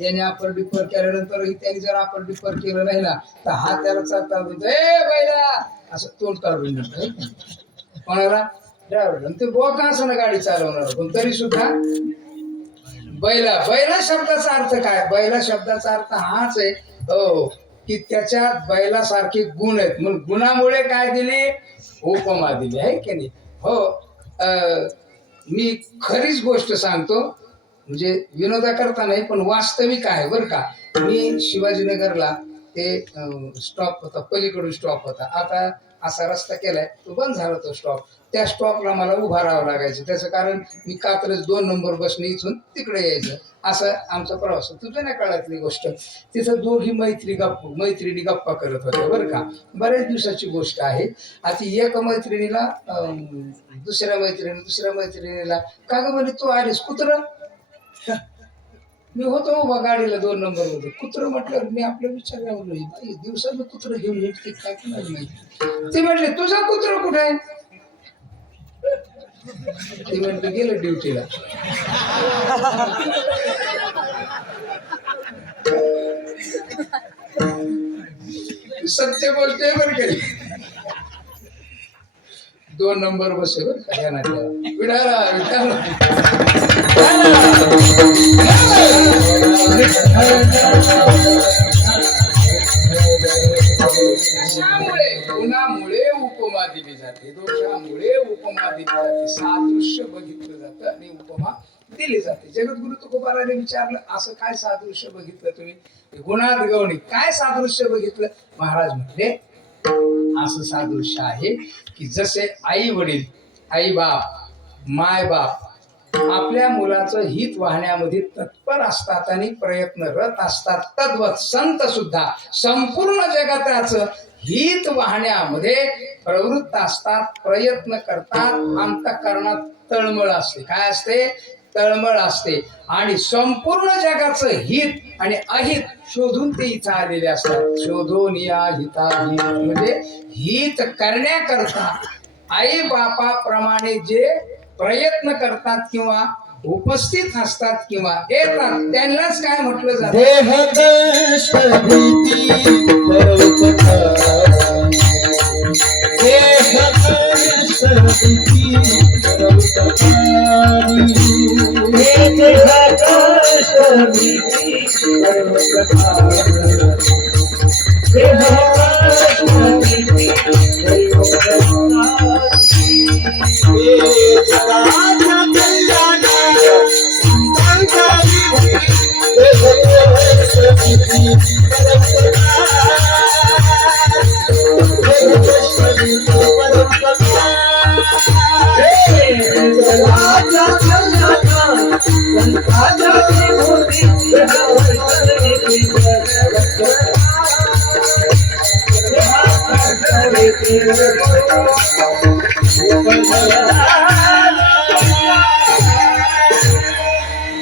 याने अपर डिपर केल्यानंतर त्याने जर अपर डिपर केलं नाही ना तर हा त्याला चालता ए बैला असं तोंड काढून देतो कोणाला ड्रायव्हर. ते बोका असं ना गाडी चालवणार पण तरी सुद्धा बैला बैला शब्दाचा अर्थ काय? बैला शब्दाचा अर्थ हाच आहे हो की त्याच्यात बैलासारखे गुण आहेत म्हणून गुणामुळे काय दिली उपमा दिली आहे की नाही. हो मी खरीच गोष्ट सांगतो म्हणजे विनोदा करता नाही पण वास्तविक आहे बरं का. मी शिवाजीनगरला ते स्टॉप होता पलीकडून स्टॉप होता आता असा रस्ता केलाय तो बंद झाला तो स्टॉप. त्या स्टॉपला मला उभा राहावं लागायचं त्याचं कारण मी कात्रज 2 नंबर बसने इथून तिकडे यायचं असं आमचा प्रवास. तुझ्या नाही काळातली गोष्ट. तिथं दोघी मैत्रिणी गप्पा करत होत्या बरं का. बऱ्याच दिवसाची गोष्ट आहे. आता एक मैत्रिणीला दुसऱ्या मैत्रिणीला का ग म्हणे तू आलीस कुत्र. मी होतो उभा गाडीला 2 नंबर मध्ये. कुत्र म्हटल्यावर मी आपल्या विचारल्या म्हणलो दिवसानं कुत्र घेऊन येते काय कुणाला माहिती. ते म्हटले तुझा कुत्र कुठे आहे. ते म्हटलं गेलं ड्युटीला. सत्य गोष्ट आहे बरं काही. 2 नंबर बस आहे बरं का विडाला गुणामुळे उपमा दिली जाते दोषामुळे उपमा दिली जाते सादृश्य बघितलं जातं आणि उपमा दिली जाते. जगद्गुरु तुकोबाराने विचारलं असं काय सादृश्य बघितलं तुम्ही. गुणात गवणी काय सादृश्य बघितलं. महाराज म्हटले असं सादृश्य आहे की जसे आई वडील आई बाप माय बाप आपल्या मुलाचं हित वाहण्यामध्ये तत्पर असतात आणि प्रयत्नरत असतात तद्वत संत सुद्धा संपूर्ण जगताचं हित वाहण्यामध्ये प्रवृत्त असतात प्रयत्न करतात. अंतःकरणात तळमळ असते. काय असते तळमळ असते आणि संपूर्ण जगाचं हित आणि अहित शोधून ते इथं आलेले असतात. शोधून या हिताहित म्हणजे हित करण्याकरता आई बापाप्रमाणे जे प्रयत्न करतात किंवा उपस्थित असतात किंवा येतात त्यांनाच काय म्हटलं जातं.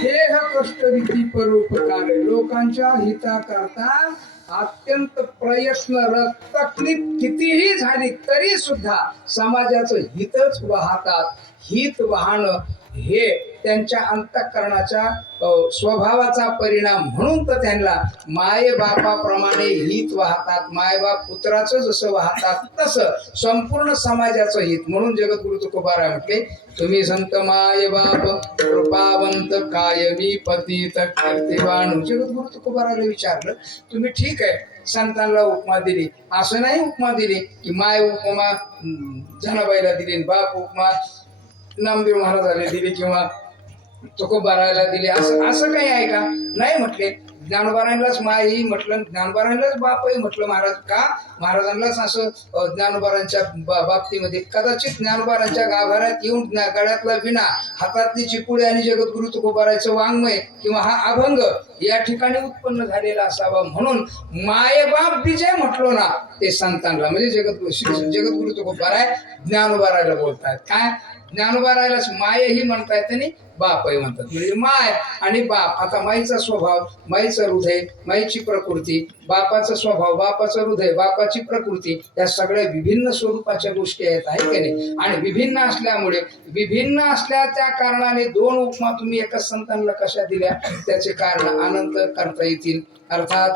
देह कष्टरीती परोपकार लोकांच्या हिताकरता अत्यंत प्रयत्नरत तकलीफ कितीही झाली तरी सुद्धा समाजाचं हितच वाहतात. हित वाहणं हे त्यांच्या अंतःकरणाच्या स्वभावाचा परिणाम म्हणून तर त्यांना माय बापाप्रमाणे हित वाहतात. मायबाप पुत्राचं जसं वाहतात तसं संपूर्ण समाजाचं हित. म्हणून जगद्गुरु तुकोबाराय म्हटले तुम्ही संत माय बाप कृपावंत कायमी पतित कीर्तिवान. जगद्गुरु तुकोबारायला विचारलं तुम्ही ठीक आहे संतांना उपमा दिली असं नाही उपमा दिली की माय उपमा जनाबाईला दिली बाप उपमा नामदेव महाराजाला दिली किंवा तुकोबारायला दिली असं असं काही आहे का. नाही म्हटले ज्ञानोबारांनाच माई म्हटलं ज्ञानोबारांनाच बापही म्हटलं. महाराज का महाराजांनाच असं ज्ञानोबारांच्या बाबतीमध्ये कदाचित ज्ञानोबारांच्या गाभाऱ्यात येऊन गळ्यातला विणा हातातली चिपुडी आणि जगद्गुरु तुकोबारायचं वाङ्मय किंवा हा अभंग या ठिकाणी उत्पन्न झालेला असावा म्हणून मायबाप बी जे म्हटलो ना ते संतांना म्हणजे जगद्गुरु तुकोबाराय ज्ञानोबारायला बोलतायत. काय ज्ञानोबारायलाच मायही म्हणतायत आणि बापही म्हणतात. म्हणजे माय आणि बाप. आता माईचा स्वभाव माईचं हृदय माईची प्रकृती बापाचा स्वभाव बापाचं हृदय बापाची प्रकृती या सगळ्या विभिन्न स्वरूपाच्या गोष्टी आहेत आहे की नाही. आणि विभिन्न असल्यामुळे विभिन्न असल्या त्या कारणाने 2 उपमा तुम्ही एकाच संतांना कशा दिल्या त्याचे कारण अनंत करता येतील, अर्थात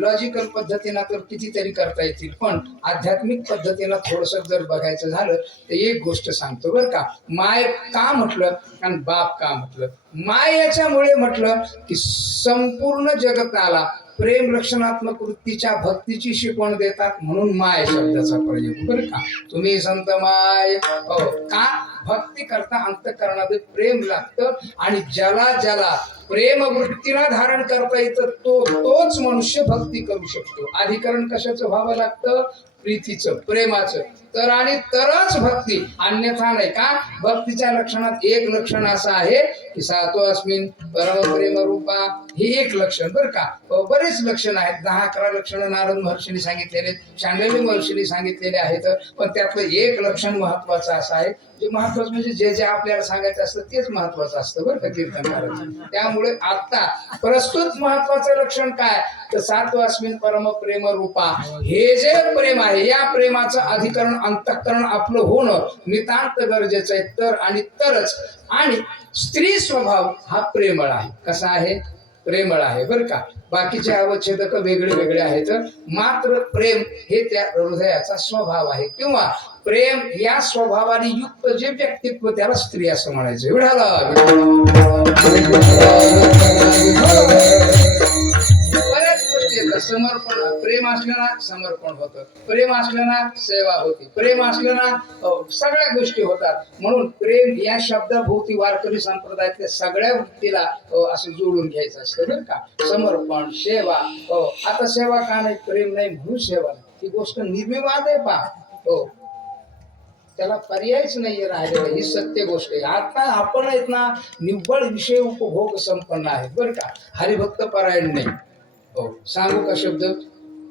लॉजिकल पद्धतीनं तर कितीतरी करता येतील, पण आध्यात्मिक पद्धतीनं थोडस जर बघायचं झालं तर एक गोष्ट सांगतो बरं का. माय का म्हटलं आणि बाप का म्हटलं? माय याच्यामुळे म्हटलं की संपूर्ण जगताला प्रेम लक्षणात्मक वृत्तीच्या भक्तीची शिकवण देतात म्हणून माय शब्दाचा प्रयोग बरं का. तुम्ही संत माय हो का? भक्ती करता अंतःकरणात प्रेम लागतं आणि ज्याला ज्याला प्रेम वृत्तीला धारण करता येतं तोच मनुष्य भक्ती करू शकतो. अधिकरण कशाचं व्हावं लागतं? प्रीतीचं, प्रेमाचं. तर आणि तरच भक्ती, अन्यथा नाही का. भक्तीच्या लक्षणात एक लक्षण असं आहे की सातो अस्मिन परम प्रेम रूपा, हे एक लक्षण बरं का. बरेच लक्षण आहेत, 10-11 लक्षण नारद महर्षींनी सांगितलेले, शांडिल्य महर्षींनी सांगितलेले आहेत, पण त्यातलं एक लक्षण महत्वाचं असं आहे. जे महत्वाचं म्हणजे जे जे आपल्याला सांगायचं असतं तेच महत्वाचं असतं बरं का कीर्तनकाराचं. त्यामुळे आता प्रस्तुत महत्वाचं लक्षण काय तर सातो अस्मिन परम प्रेम रूपा, हे जे प्रेम आहे या प्रेमाचं अधिकरण अंतःकरण आपलं होणं नितांत गरजेचं आहे. तर आणि तरच. आणि स्त्री स्वभाव हा प्रेमळ आहे. कसा आहे? प्रेमळ आहे बरं का. बाकीचे अवच्छेदक वेगळे वेगळे आहेत, मात्र प्रेम हे त्या हृदयाचा स्वभाव आहे किंवा प्रेम या स्वभावाने युक्त जे व्यक्तित्व त्याला स्त्री असं म्हणायचं. बऱ्याच गोष्टी येतात. समर्पण, प्रेम असल्यानं समर्पण होतं, प्रेम असल्यानं सेवा होती, प्रेम असल्यानं सगळ्या गोष्टी होतात. म्हणून प्रेम या शब्दाभोवती वारकरी संप्रदायातल्या सगळ्या वृत्तीला असं जोडून घ्यायचं असतं बरं का. समर्पण, सेवा. आता सेवा का नाही? प्रेम नाही म्हणून सेवा नाही. ही गोष्ट निर्विवाद आहे पहा. हो, त्याला पर्यायच नाहीये राहिलेला. ही सत्य गोष्ट आहे. आता आपण आहेत ना निव्वळ विषय उपभोग संपन्न आहेत बरं का. हरिभक्त परायण नाही. हो, सांगू का शब्द?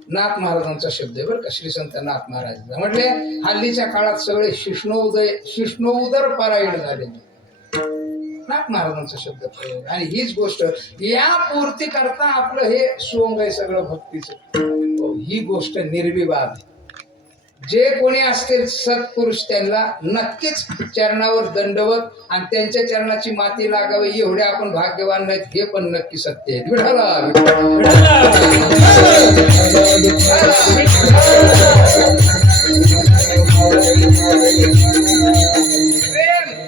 नाथ महाराजांचा शब्द आहे बरं का. श्री संत नाथ महाराज म्हटले हल्लीच्या काळात सगळे शिष्णोउदर परायण झाले. नाथ महाराजांचा शब्द प्रयोग. आणि हीच गोष्ट या पूर्ती करता आपलं हे सोंग आहे सगळं भक्तीचं. ही गोष्ट निर्विवाद आहे. जे कोणी असतील सत्पुरुष त्यांना नक्कीच चरणावर दंडवत आणि त्यांच्या चरणाची माती लागावी एवढे आपण भाग्यवान नाहीत हे पण नक्की सत्य आहे.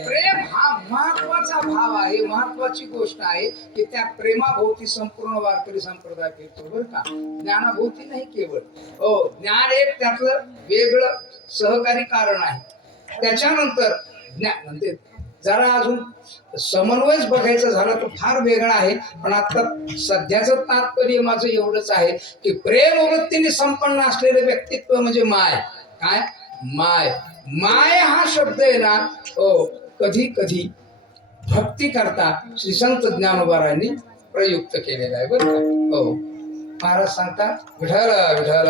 प्रेम हा महत्वाचा भाव आहे, महत्वाची गोष्ट आहे की त्या प्रेमाभोवती संपूर्ण वारकरी संप्रदाय फिरतो बरं का. ज्ञानाभोवती नाही केवळ. ज्ञान एक त्यातलं वेगळं सहकारी कारण आहे. त्याच्यानंतर ज्ञान म्हणजे जरा अजून समन्वयच बघायचं झालं तर फार वेगळा आहे. पण आता सध्याचं तात्पर्य माझं एवढंच आहे की प्रेम वृत्तीने संपन्न असलेले व्यक्तित्व म्हणजे माय. काय? माय. माय हा शब्द आहे ना कधी कधी भक्ती करता श्री संत ज्ञानोबारायांनी प्रयुक्त केलेला आहे बरं का. हो, महाराज सांगतात विठ्ठल विठ्ठल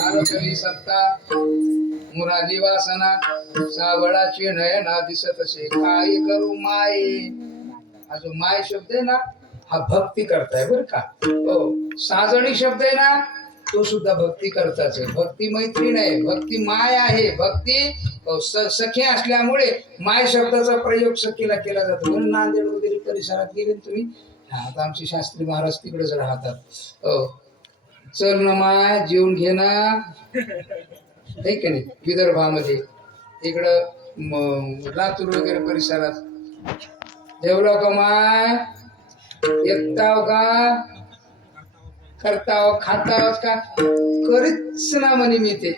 आरोग्य सत्ता मुरादी वासना सावळाची नयना दिसत असे काय करू माय. हा जो माय शब्द आहे ना हा भक्ती करताय बरं का. साजणी शब्द आहे ना तो सुद्धा भक्ती करताच आहे. भक्ती मैत्री नाही, भक्ती माय आहे. भक्ती सखी असल्यामुळे माय शब्दाचा प्रयोग सखीला केला जातो. म्हणून नांदेड वगैरे परिसरात गेले तुम्ही, आता आमचे शास्त्री महाराज तिकडेच राहतात. चल ना माय जेवून घे ना, आहे की नाही. विदर्भामध्ये इकडं लातूर वगैरे परिसरात जेवलो का माय, येताव का, करताव खाताव का, करीच ना म्हणे मी ते.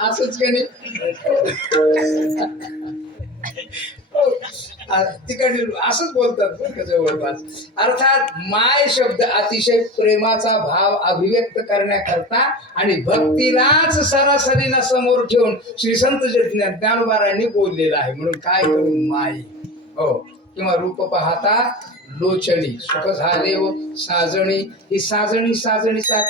असंच का नाही. तिकडे असंच बोलतात जवळपास. अर्थात माय शब्द अतिशय प्रेमाचा भाव अभिव्यक्त करण्याकरता आणि भक्तीलाच सरासरीनं समोर ठेवून श्री संत ज्ञानोबारायांनी बोललेला आहे. म्हणून काय करू माय. हो, किंवा रूप पाहता लोचणी सुख झाले व साजणी. ही साजणीचा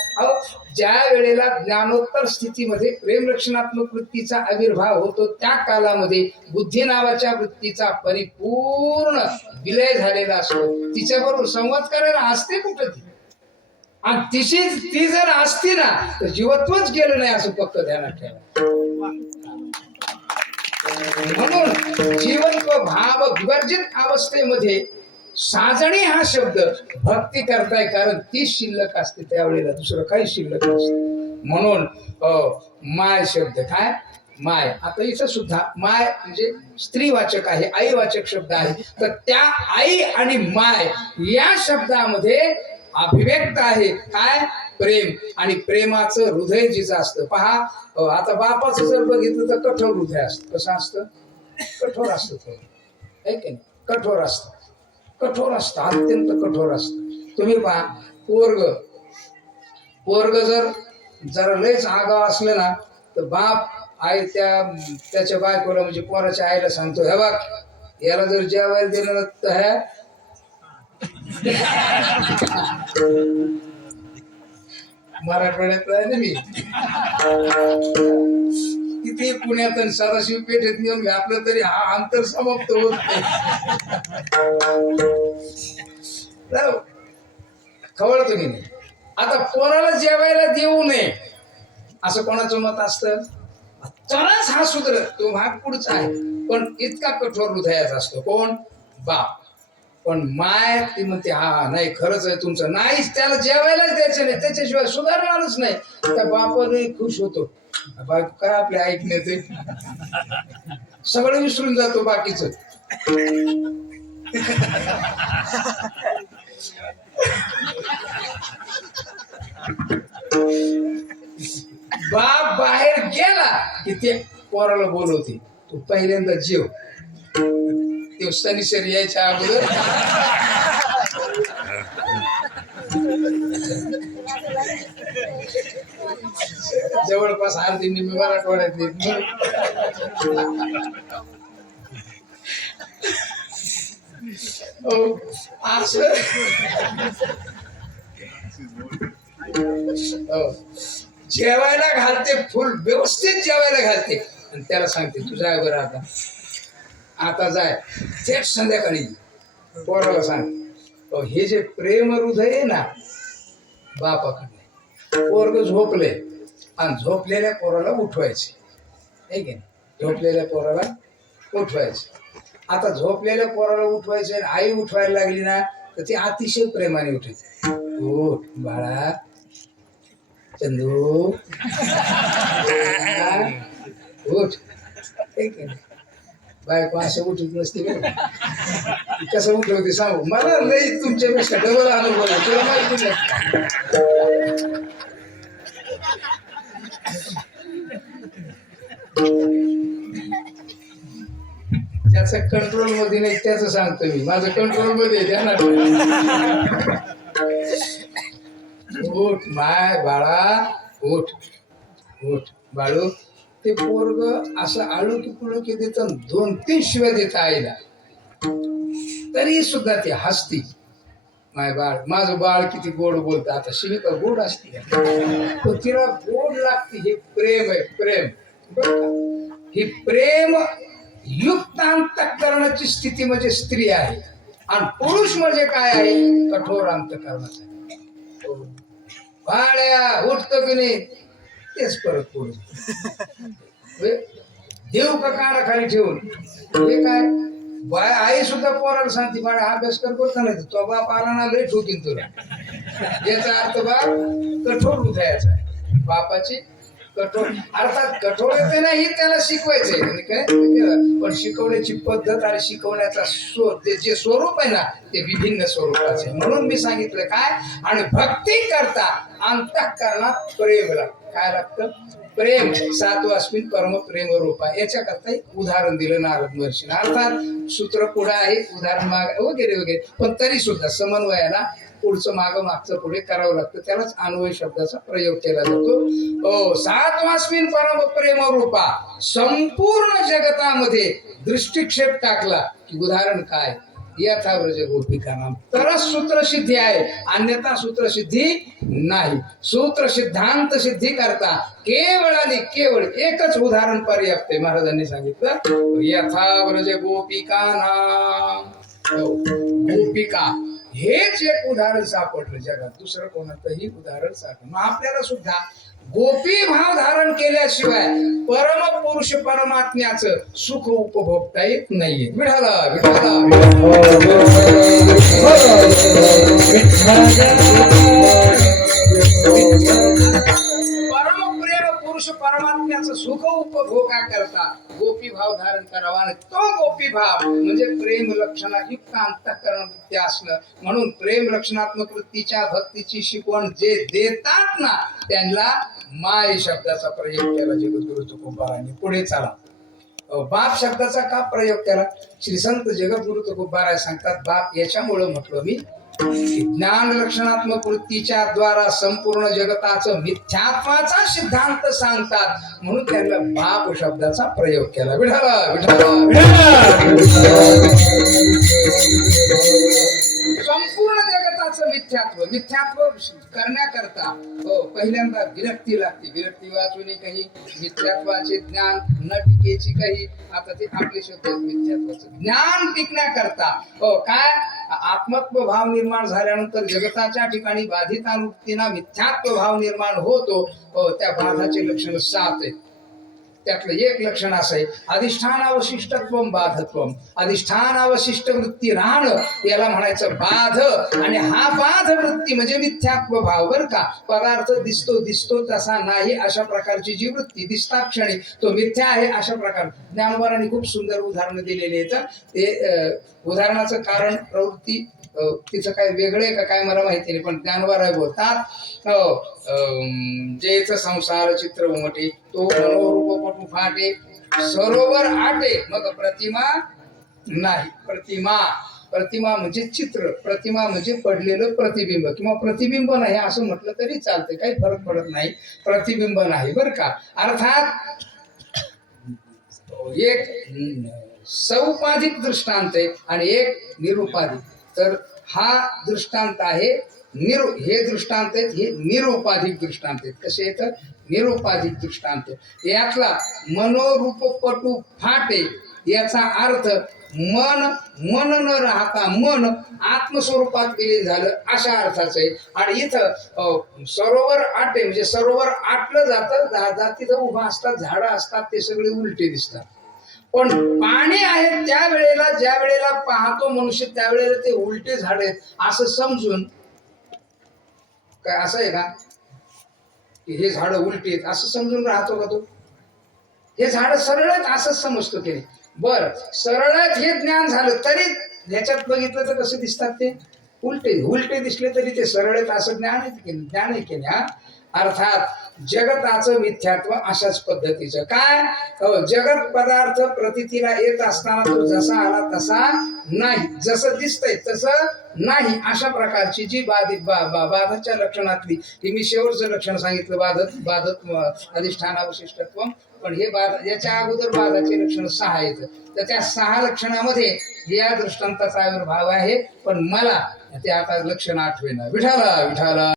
ज्या वेळेला ज्ञानोत्तर स्थितीमध्ये प्रेम रक्षणात्मक वृत्तीचा आविर्भाव होतो त्या कालामध्ये बुद्धी नावाच्या वृत्तीचा परिपूर्ण विलय झालेला असतो. तिच्याबरोबर संवाद करायला असते कुठं ती. आणि ती जर असती ना तर जीवत्वच गेलं नाही असं फक्त ध्यानात ठेवा. म्हणून जीवंत व भाव विवर्जित अवस्थेमध्ये साजणी हा शब्द भक्ती करताय, कारण ती शिल्लक असते त्यावेळेला, दुसरं काही शिल्लक नसते. म्हणून माय शब्द काय माय, आता इथं सुद्धा माय म्हणजे स्त्रीवाचक आहे, आईवाचक शब्द आहे. तर त्या आई आणि माय या शब्दामध्ये अभिव्यक्त आहे काय प्रेम. आणि प्रेमाचं हृदय जिचं असतं पहा. आता बापाचं जर बघितलं तर कठोर हृदय असतं. कसं असतं? कठोर असतं थोडं, आहे की नाही? कठोर असतं, कठोर असतं, अत्यंत कठोर असतं. तुम्ही पहा पोरग जर जरा लयच आगाव असलं ना तर बाप आई त्याच्या बायकोला म्हणजे पोराच्या आईला सांगतो, हे बघ याला जर जेवायला दिलं तर हे मराठवाड्यात आहे ना मी, किती पुण्यात आणि सदाशिव पेठेत नेऊन घातलं तरी हा अंतर समाप्त होत नाही. खवळतो की नाही? आता पोराला जेवायला देऊ नये असं कोणाचं मत असतं? तरच हा सुधरत, तो भाग पुढचा आहे. पण इतका कठोर हृदयाचा असतो कोण? बाप. पण माय ती म्हणते हा नाही खरंच आहे तुमचं, नाहीच त्याला जेवायलाच द्यायचं नाही, त्याच्याशिवाय सुधारणारच नाही. त्या बापाने खुश होतो, बायको काय आपले ऐकणे ते सगळं विसरून जातो बाकीच. बाप बाहेर गेला की ते पोराला बोलवते, तू पहिल्यांदा जेव. ते शनिशर यायच्या अगोदर जवळपास अर्धी निम्मी मराठवाड्यात असं जेवायला घालते, फुल व्यवस्थित जेवायला घालते आणि त्याला सांगते तू जाय बरं आता जाय. थेट संध्याकाळी पोराला सांग. हे जे प्रेम हृदय आहे ना बापाकडे, पोरग झोपले आणि झोपलेल्या पोराला उठवायचे, आहे की नाही? झोपलेल्या पोराला उठवायचे. आता झोपलेल्या पोराला उठवायचे, आई उठवायला लागली ना तर ती अतिशय प्रेमाने उठायची. उठ बाळा, चंदू उठ. बायको असं उठत नसते का? कसं उठवते सांगू मला, लई तुमच्यापेक्षा डबल अनुभव आहे, तुला माहिती नाही. ज्याचं कंट्रोल मध्ये नाही त्याचं सांगतो मी, माझं कंट्रोल मध्ये ध्यानात. उठ माय बाळा उठ उठ बाळू. ते पोरग असं आळू की पुळू की देत, 2-3 शिव्या देत आईला, तरी सुद्धा ती हसती. माय बाळ, माझं बाळ किती गोड बोलत. आता शिवी का गोड असते, पण तिला गोड लागते. हे प्रेम आहे, प्रेम. ही प्रेम युक्त अंतःकरणाची स्थिती म्हणजे स्त्री आहे, आणि पुरुष म्हणजे काय आहे? कठोर अंतःकरणाचा. बाळ्या उठतो की नाही तेच परत पुरुष. देव का काना खाली ठेवून हे काय बाय आई सुद्धा पोराला सांगते, बाळा अभ्यास करता नाही तो बाप आला ना लय ठोकीन तुला. याचा अर्थ बाप कठोर हृदयाचा आहे, बापाची कठोर. अर्थात कठोरते नाही त्याला शिकवायचंय काय, पण शिकवण्याची पद्धत आणि शिकवण्याचा जे स्वरूप आहे ना ते विभिन्न स्वरूपाचे. म्हणून मी सांगितलं काय, आणि भक्ती करता अंतःकरणात प्रेम लागतं. काय लागतं? प्रेम. सात्वास्मिन परम प्रेम रूपा. याच्या करता उदाहरण दिलं नारद महर्षीने. अर्थात सूत्र पुढे आहे, उदाहरण माग वगैरे वगैरे, पण तरी सुद्धा समन्वयाला पुढचं मागचं पुढे करावं लागतं, त्यालाच अन्वय शब्दाचा प्रयोग केला जातो. सात्वास्मिन परम प्रेम रूपा. संपूर्ण जगतामध्ये दृष्टिक्षेप टाकला की उदाहरण काय? यथाव्रज गोपिका नाम. तरच सूत्रसिद्धी आहे, अन्यथा सूत्रसिद्धी नाही. सूत्र सिद्धांत सिद्धी करता केवळ आणि केवळ एकच उदाहरण पर्याप्त आहे. महाराजांनी सांगितलं यथाव्रज गोपिका नाम. गोपिका हेच एक उदाहरण सापडलं जगात, दुसरं कोणातही उदाहरण सापडलं. मग आपल्याला सुद्धा गोपी भाव धारण केल्याशिवाय परम पुरुष परमात्म्याचं सुख उपभोगता येत नाहीये. विठाला विठाला परम प्रेम पुरुष परमात्म्याचं सुख उपभोगा करता गोपी भाव धारण करावा. आणि तो गोपी भाव म्हणजे प्रेम लक्षणायुक्त अंतःकरण वृत्ती असणं. म्हणून प्रेम लक्षणात्मक वृत्तीच्या भक्तीची शिकवण जे देतात ना त्यांना माय शब्दाचा प्रयोग केला जगद्गुरु तुकोबारांनी. पुढे चला. बाप शब्दाचा का प्रयोग केला? श्री संत जगद्गुरु तुकोबाराय सांगतात, बाप याच्यामुळे म्हटलं मी, ज्ञान लक्षणात्मक वृत्तीच्या द्वारा संपूर्ण जगताचं मिथ्यात्वाचा सिद्धांत सांगतात म्हणून त्यांना बाप शब्दाचा प्रयोग केला. विठाला संपूर्ण जगताचं मिथ्यात्व मिथ्यात्व करण्याकरता पहिल्यांदा विरक्ती लागते. विरक्ती वाचून काही मिथ्यात्वाचे ज्ञान न टिकेची काही. आता ते आपले शब्द मिथ्यात्वाचं ज्ञान टिकण्याकरता काय आत्मत्व भाव निर्माण झाल्यानंतर जगताच्या ठिकाणी बाधित वृत्तींना मिथ्यात्व भाव निर्माण होतो. त्या बाधाचे लक्षण 7 आहे. त्यातलं एक लक्षण असं आहे अधिष्ठान अवशिष्टत्व बाधत्व. अधिष्ठान अवशिष्ट वृत्ती राहणं याला म्हणायचं बाध. आणि हा बाध वृत्ती म्हणजे मिथ्यात्व भाव. बर का, पदार्थ दिसतो तसा नाही अशा प्रकारची जी वृत्ती दिसता क्षणी तो मिथ्या आहे अशा प्रकार. ज्ञानोबारांनी खूप सुंदर उदाहरणं दिलेली आहेत. ते उदाहरणाचं कारण प्रवृत्ती तिचं काय वेगळं आहे का काय मला माहिती नाही, पण ज्ञानोबा बोलतात जेच संसार चित्र उमटे तो मनोरूप फाटे सरोवर आटे मग प्रतिमा नाही. प्रतिमा म्हणजे चित्र, प्रतिमा म्हणजे पडलेलं प्रतिबिंब किंवा प्रतिबिंब नाही असं म्हटलं तरी चालतंय, काही फरक पडत नाही. प्रतिबिंब नाही बर का. अर्थात एक सौपाधिक दृष्टांत आहे आणि एक निरुपाधिक. तर हा दृष्टांत आहे हे दृष्टांत आहेत हे निरुपाधिक दृष्टांत आहेत. कसे येतं? निरुपाधिक दृष्टांत. यातला मनोरूपपटू फाटे याचा अर्थ मन न राहता मन आत्मस्वरूपात विलीन झालं अशा अर्थाचं आहे. आणि इथं सरोवर आटे म्हणजे सरोवर आटलं जातं, तिथं उभा असतात झाडं असतात ते सगळे उलटे दिसतात. पण पाणी आहे त्या वेळेला ज्या वेळेला पाहतो मनुष्य त्यावेळेला ते उलटे झाड आहेत असं समजून काय असं आहे का की हे झाड उलटी आहेत असं समजून राहतो का तो? हे झाड सरळ आहेत असंच समजतो की नाही. बर सरळ आहेत हे ज्ञान झालं तरी ह्याच्यात बघितलं तर कसं दिसतात ते उलटे दिसले तरी ते सरळ आहेत असं ज्ञान आहे की नाही. हा अर्थात जगताचं मिथ्यात्व अशाच पद्धतीचं. काय जगत पदार्थ प्रतीतीला येत असताना तो जसा आला तसा नाही, जसं दिसतंय तसं नाही अशा प्रकारची जी बाधाच्या लक्षणातली ही मी शेवटचं लक्षण सांगितलं बाधत अधिष्ठान अवशिष्टत्व. पण हे याच्या अगोदर बाधाचे लक्षण 6 आहेत. तर त्या 6 लक्षणामध्ये या दृष्टांताचा आविर्भाव आहे पण मला ते आता लक्षण आठवेना. विठाला